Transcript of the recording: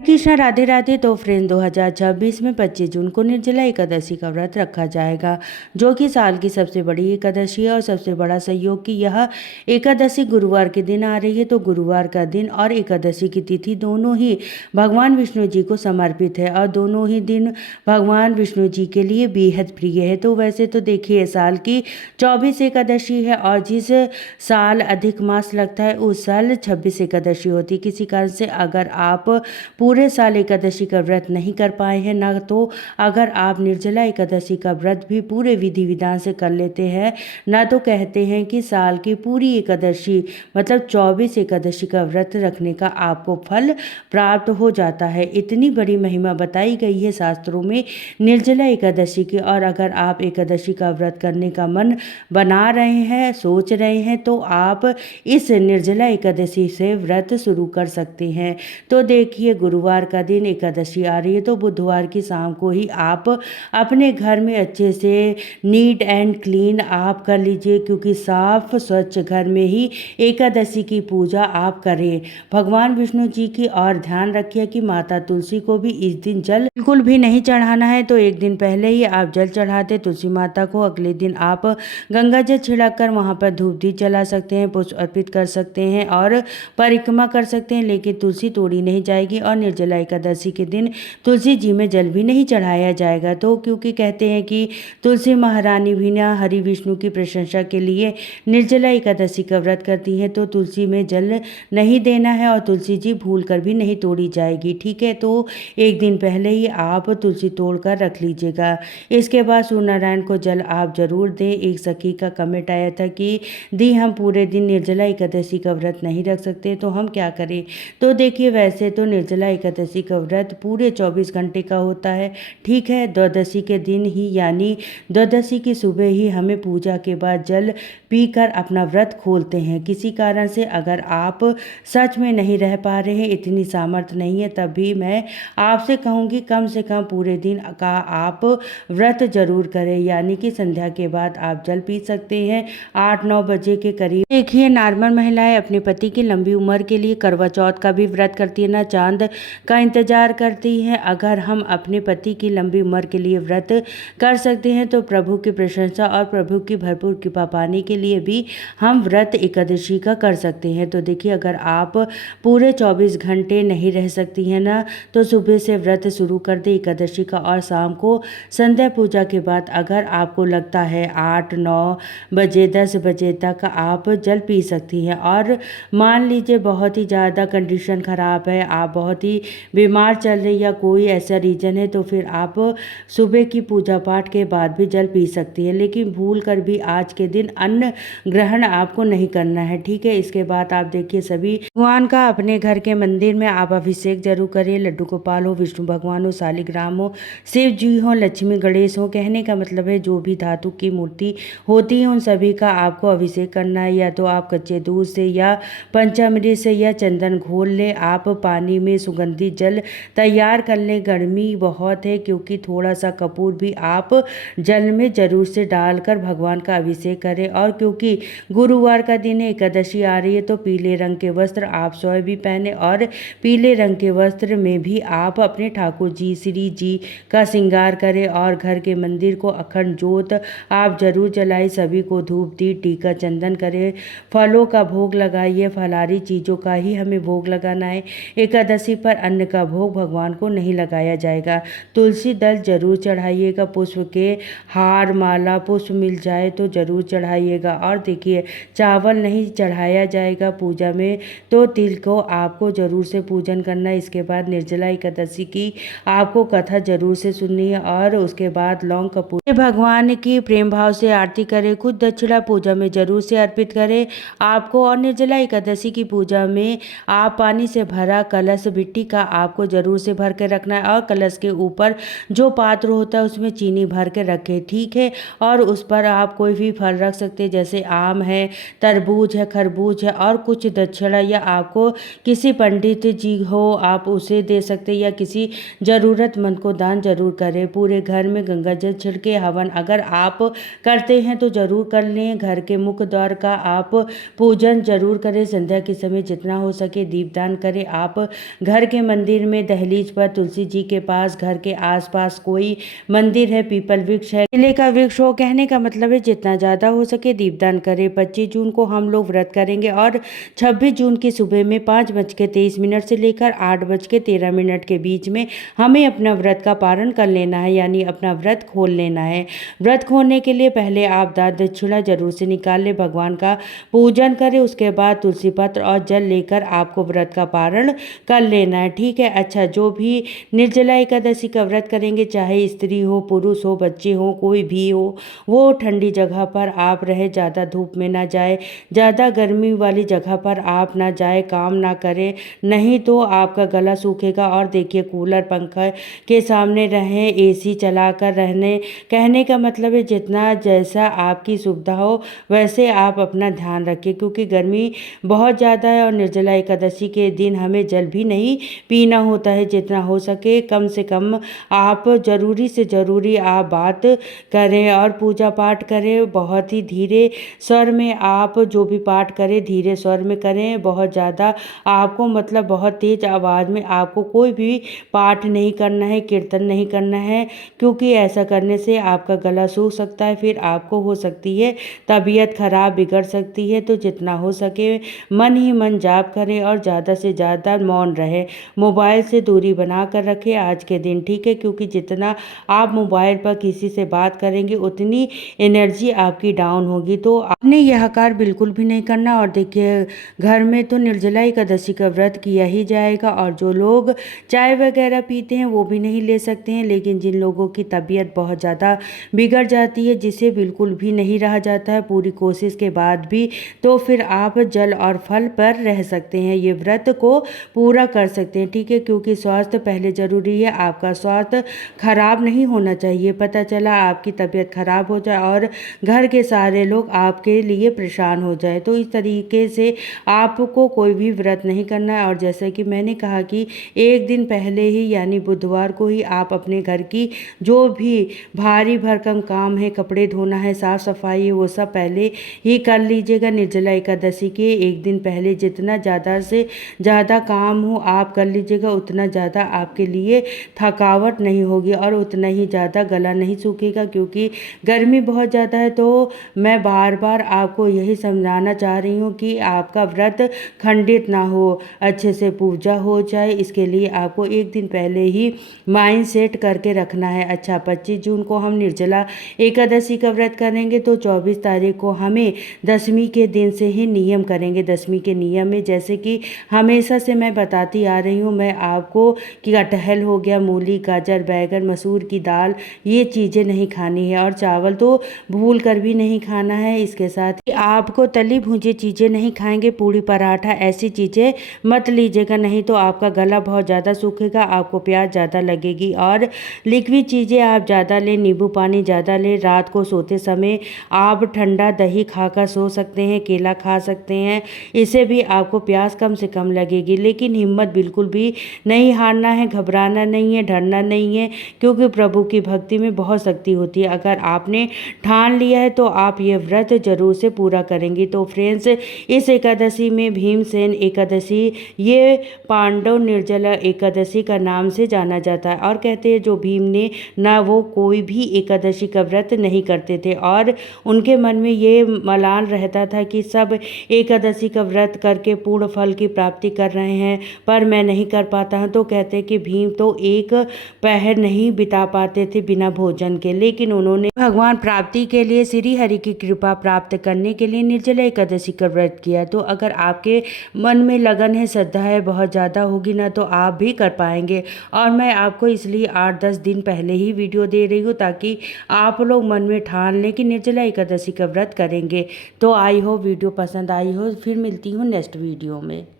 कृष्णा राधे राधे। तो फ्रेंड 2026 में 25 जून को निर्जला एकादशी का व्रत रखा जाएगा, जो कि साल की सबसे बड़ी एकादशी है। और सबसे बड़ा संयोग कि यह एकादशी गुरुवार के दिन आ रही है। तो गुरुवार का दिन और एकादशी की तिथि दोनों ही भगवान विष्णु जी को समर्पित है और दोनों ही दिन भगवान विष्णु जी के लिए बेहद प्रिय है। तो वैसे तो देखिए, साल की 24 एकादशी है और जिस साल अधिक मास लगता है उस साल 26 एकादशी होती। किसी कारण से अगर आप पूरे साल एकादशी का व्रत नहीं कर पाए हैं ना, तो अगर आप निर्जला एकादशी का व्रत भी पूरे विधि विधान से कर लेते हैं ना, तो कहते हैं कि साल की पूरी एकादशी मतलब 24 एकादशी का व्रत रखने का आपको फल प्राप्त हो जाता है। इतनी बड़ी महिमा बताई गई है शास्त्रों में निर्जला एकादशी की। और अगर आप एकादशी का व्रत करने का मन बना रहे हैं, सोच रहे हैं, तो आप इस निर्जला एकादशी से व्रत शुरू कर सकते हैं। तो देखिए, गुरुवार का दिन एकादशी आ रही है, तो बुधवार की शाम को ही आप अपने घर में अच्छे से नीट एंड क्लीन आप कर लीजिए, क्योंकि साफ स्वच्छ घर में ही एकादशी की पूजा आप करें भगवान विष्णु जी की। और ध्यान रखिए कि माता तुलसी को भी इस दिन जल बिल्कुल भी नहीं चढ़ाना है। तो एक दिन पहले ही आप जल चढ़ाते तुलसी माता को, अगले दिन आप गंगा जल छिड़ककर वहां पर धूप दीप जला सकते हैं, पुष्प अर्पित कर सकते हैं और परिक्रमा कर सकते हैं। लेकिन तुलसी तोड़ी नहीं जाएगी और निर्जला एकादशी के दिन तुलसी जी में जल भी नहीं चढ़ाया जाएगा। तो क्योंकि कहते हैं कि तुलसी महारानी भी ना हरि विष्णु की प्रशंसा के लिए निर्जला एकादशी का व्रत करती हैं, तो तुलसी में जल नहीं देना है और तुलसी जी भूल कर भी नहीं तोड़ी जाएगी। ठीक है, तो एक दिन पहले ही आप तुलसी तोड़ कर रख लीजिएगा। इसके बाद सूर्य नारायण को जल आप जरूर दें। एक सखी का कमेंट आया था कि दी हम पूरे दिन निर्जला एकादशी का व्रत नहीं रख सकते, तो हम क्या करें। तो देखिए, वैसे तो निर्जला एकादशी का व्रत पूरे 24 घंटे का होता है। ठीक है, द्वादशी के दिन ही यानी द्वादशी की सुबह ही हमें पूजा के बाद जल पीकर अपना व्रत खोलते हैं। किसी कारण से अगर आप सच में नहीं रह पा रहे हैं, इतनी सामर्थ्य नहीं है, तब भी मैं आपसे कहूँगी कम से कम पूरे दिन का आप व्रत जरूर करें। यानी कि संध्या के बाद आप जल पी सकते हैं 8-9 बजे के करीब। देखिए, नॉर्मल महिलाएं अपने पति की लंबी उम्र के लिए करवा चौथ का भी व्रत करती है ना, चांद का इंतजार करती हैं। अगर हम अपने पति की लंबी उम्र के लिए व्रत कर सकते हैं, तो प्रभु की प्रशंसा और प्रभु की भरपूर कृपा पाने के लिए भी हम व्रत एकादशी का कर सकते हैं। तो देखिए, अगर आप पूरे 24 घंटे नहीं रह सकती हैं ना, तो सुबह से व्रत शुरू कर दे एकादशी का और शाम को संध्या पूजा के बाद अगर आपको लगता है 8-9 बजे 10 बजे तक आप जल पी सकती हैं। और मान लीजिए बहुत ही ज़्यादा कंडीशन ख़राब है, आप बहुत ही बीमार चल रही या कोई ऐसा रीज़न है, तो फिर आप सुबह की पूजा पाठ के बाद भी जल पी सकती है। लेकिन भूल कर भी आज के दिन अन्न ग्रहण आपको नहीं करना है। ठीक है, इसके बाद आप देखिए, सभी भगवान का अपने घर के मंदिर में आप अभिषेक जरूर करिए। लड्डू गोपाल हो, विष्णु भगवान हो, शालिग्राम हो, शिव जी हो, लक्ष्मी गणेश हो, कहने का मतलब है जो भी धातु की मूर्ति होती है उन सभी का आपको अभिषेक करना है। या तो आप कच्चे दूध से या पंचामृत से या चंदन घोल ले, आप पानी में सुगंधित जल तैयार कर लें। गर्मी बहुत है, क्योंकि थोड़ा सा कपूर भी आप जल में जरूर से डालकर भगवान का अभिषेक करें। और क्योंकि गुरुवार का दिन है, एकादशी आ रही है, तो पीले रंग के वस्त्र आप स्वयं भी पहने और पीले रंग के वस्त्र में भी आप अपने ठाकुर जी श्री जी का श्रृंगार करें। और घर के मंदिर को अखंड जोत आप जरूर जलाए, सभी को धूप दीप टीका चंदन करें, फलों का भोग लगाइए। फलाहारी चीज़ों का ही हमें भोग लगाना है। एकादशी पर अन्न का भोग भगवान को नहीं लगाया जाएगा। तुलसी दल जरूर चढ़ाइएगा, पुष्प के हार माला पुष्प मिल जाए तो जरूर चढ़ाइएगा। और देखिए, चावल नहीं चढ़ाया जाएगा पूजा में, तो तिल को आपको जरूर से पूजन करना है। इसके बाद निर्जला एकादशी की आपको कथा जरूर से सुननी है और उसके बाद लौंग कपूर भगवान की प्रेम भाव से आरती करें। खुद दक्षिणा पूजा में जरूर से अर्पित करें आपको। और निर्जला एकादशी की पूजा में आप पानी से भरा कलश मिट्टी का आपको जरूर से भर के रखना है और कलश के ऊपर जो पात्र होता है उसमें चीनी भर के रखें। ठीक है, और उस पर आप कोई भी फल रख सकते हैं, जैसे आम है, तरबूज है, खरबूज है और कुछ दक्षिणा या आपको किसी पंडित जी हो आप उसे दे सकते हैं या किसी ज़रूरतमंद को दान जरूर करें। पूरे घर में गंगा जल छिड़के हवन अगर आप करते हैं तो जरूर कर लें। घर के मुख्य द्वार का आप पूजन जरूर करें। संध्या के समय जितना हो सके दीपदान करें। आप घर के मंदिर में दहलीज पर तुलसी जी के पास, घर के आसपास कोई मंदिर है, पीपल वृक्ष है, केले का वृक्ष हो, कहने का मतलब है जितना ज़्यादा हो सके दीपदान करें। 25 जून को हम लोग व्रत करेंगे और 26 जून की सुबह में 5:23 से लेकर 8:13 के बीच में हमें अपना व्रत का पारण कर लेना है, यानी अपना व्रत खोल लेना है। व्रत खोलने के लिए पहले आप दान दक्षिणा जरूर से निकाल ले, भगवान का पूजन करें, उसके बाद तुलसी पत्र और जल लेकर आपको व्रत का पारण कर लेना है। ठीक है। अच्छा, जो भी निर्जला एकादशी का व्रत करेंगे, चाहे स्त्री हो, पुरुष हो, बच्चे हो, कोई भी हो, वो ठंडी जगह पर आप रहे, ज़्यादा धूप में ना जाए, ज़्यादा गर्मी वाली जगह पर आप ना जाए, काम ना करें, नहीं तो आपका गला सूखेगा। और देखिए, कूलर पंखा के सामने रहें, एसी चलाकर रहने, कहने का मतलब है जितना जैसा आपकी सुविधा हो वैसे आप अपना ध्यान रखें, क्योंकि गर्मी बहुत ज़्यादा है और निर्जला एकादशी के दिन हमें जल भी नहीं पीना होता है। जितना हो सके कम से कम आप ज़रूरी से ज़रूरी आप बात करें और पूजा पाठ करें। बहुत ही धीरे स्वर में आप जो भी पाठ करें धीरे स्वर में करें। बहुत ज़्यादा आपको मतलब बहुत तेज आवाज़ में आपको कोई भी पाठ नहीं करना है, कीर्तन नहीं करना है, क्योंकि ऐसा करने से आपका गला सूख सकता है, फिर आपको हो सकती है तबीयत खराब, बिगड़ सकती है। तो जितना हो सके मन ही मन जाप करें और ज़्यादा से ज़्यादा मौन रहे, मोबाइल से दूरी बना कर रखें आज के दिन। ठीक है, क्योंकि जितना आप मोबाइल पर किसी से बात करेंगे उतनी एनर्जी आपकी डाउन होगी। तो आपने यह कार्य बिल्कुल भी नहीं करना। और देखिए, घर में तो निर्जला एकादशी का व्रत किया ही जाएगा और जो लोग चाय वगैरह पीते हैं वो भी नहीं ले सकते हैं, लेकिन जिन लोगों की तबीयत बहुत ज़्यादा बिगड़ जाती है, जिसे बिल्कुल भी नहीं रहा जाता है पूरी कोशिश के बाद भी, तो फिर आप जल और फल पर रह सकते हैं, ये व्रत को पूरा कर सकते हैं। ठीक है, क्योंकि स्वास्थ्य पहले ज़रूरी है, आपका स्वास्थ्य खराब नहीं होना चाहिए। पता चला आपकी तबीयत खराब हो जाए और घर के सारे लोग आपके लिए परेशान हो जाए, तो इस तरीके से आपको कोई भी व्रत नहीं करना है। और जैसे कि मैंने कहा कि एक दिन पहले ही यानी बुधवार को ही आप अपने घर की जो भी भारी भरकम काम है, कपड़े धोना है, साफ सफाई है, वो सब पहले ही कर लीजिएगा। निर्जला एकादशी के एक दिन पहले जितना ज़्यादा से ज़्यादा काम हो आप कर लीजिएगा, उतना ज़्यादा आपके लिए थकावट नहीं होगी और उतना ही ज़्यादा गला नहीं सूखेगा, क्योंकि गर्मी बहुत ज़्यादा है। तो मैं बार बार आपको यही समझाना चाह रही हूँ कि आपका व्रत खंडित ना हो, अच्छे से पूजा हो जाए, इसके लिए आपको एक दिन पहले ही माइंड सेट करके रखना है। अच्छा, 25 जून को हम निर्जला एकादशी का व्रत करेंगे, तो 24 तारीख को हमें दशमी के दिन से ही नियम करेंगे। दशमी के नियम में जैसे कि हमेशा से मैं बताती आ रही हूँ मैं आपको कि कटहल हो गया, मूली, गाजर, बैगन, मसूर की दाल, ये चीज़ें नहीं खानी है और चावल तो भूल कर भी नहीं खाना है। इसके साथ ही आपको तली भुजी चीज़ें नहीं खाएंगे, पूड़ी पराठा ऐसी चीज़ें मत लीजिएगा, नहीं तो आपका गला बहुत ज़्यादा सूखेगा, आपको प्यास ज़्यादा लगेगी। और लिक्विड चीज़ें आप ज़्यादा लें, नींबू पानी ज़्यादा लें। रात को सोते समय आप ठंडा दही खाकर सो सकते हैं, केला खा सकते हैं, इससे भी आपको प्यास कम से कम लगेगी। लेकिन हिम्मत बिल्कुल भी नहीं हारना है, घबराना नहीं है, डरना नहीं है, क्योंकि प्रभु की भक्ति में बहुत शक्ति होती है। अगर आपने ठान लिया है तो आप ये व्रत जरूर से पूरा करेंगी। तो फ्रेंड्स, इस एकादशी में भीमसेन एकादशी, ये पांडव निर्जला एकादशी का नाम से जाना जाता है। और कहते हैं जो भीम ने ना वो कोई भी एकादशी का व्रत नहीं करते थे और उनके मन में ये मलाल रहता था कि सब एकादशी का व्रत करके पूर्ण फल की प्राप्ति कर रहे हैं, पर मैं नहीं कर पाता हूँ। तो कहते हैं कि भीम तो एक पहर नहीं बिता पाते थे बिना भोजन के, लेकिन उन्होंने भगवान प्राप्ति के लिए, श्री हरि की कृपा प्राप्त करने के लिए निर्जला एकादशी का व्रत किया। तो अगर आपके मन में लगन है, श्रद्धा है, बहुत ज़्यादा होगी ना, तो आप भी कर पाएंगे। और मैं आपको इसलिए 8-10 दिन पहले ही वीडियो दे रही हूँ ताकि आप लोग मन में ठान लें कि निर्जला एकादशी का व्रत करेंगे। तो आई हो वीडियो पसंद आई हो, फिर मिलती हूँ नेक्स्ट वीडियो में।